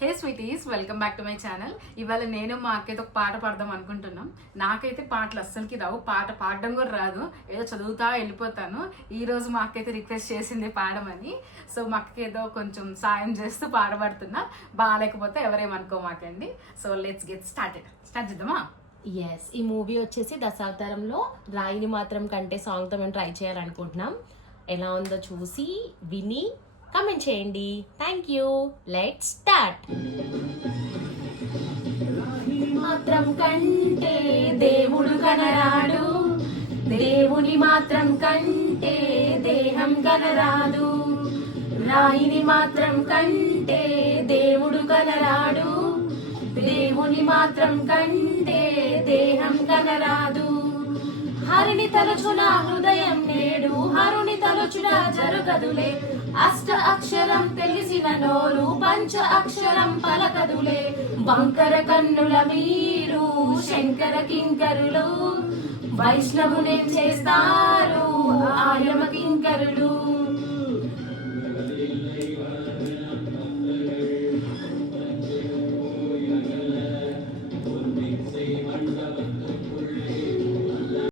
Hey sweeties, welcome back to my channel. ఇవాళ నేను మా అక్కైతే ఒక పాట పాడదాం అనుకుంటున్నాం. నాకైతే పాటలు అస్సలకి రావు, పాట పాడడం కూడా రాదు, ఏదో చదువుతా వెళ్ళిపోతాను. ఈ రోజు మా అక్కైతే రిక్వెస్ట్ చేసింది పాడమని. సో మా అక్కకి ఏదో కొంచెం సాయం చేస్తూ పాడబడుతున్నా. బాగాలేకపోతే ఎవరేమనుకోమాకండి. సో లెట్స్ గెట్ స్టార్ట్ చేద్దామా? ఎస్, ఈ మూవీ వచ్చేసి దశావతారంలో రాయిని మాత్రం కంటే సాంగ్తో మేము ట్రై చేయాలనుకుంటున్నాం. ఎలా ఉందో చూసి విని కమెంట్ చేయండి. Thank you. Let's start. మాత్రం కంటే దేవుడు కనరాడు, దేవుని మాత్రం కంటే దేహం కనరాదు. రాయిని మాత్రం కంటే దేవుడు కనరాడు, దేవుని మాత్రం కంటే దేహం కనరాదు. హరిని తలచున హృదయం నేడు, హరుని తలచున జరుగదులే. అష్ట అక్షరం తెలిసిన నోరు పంచ అక్షరం పలకదులే. బంకర కన్నుల మీరు శంకర కింకరులు, వైష్ణవునే చేస్తారు ఆయమ కింకరులు.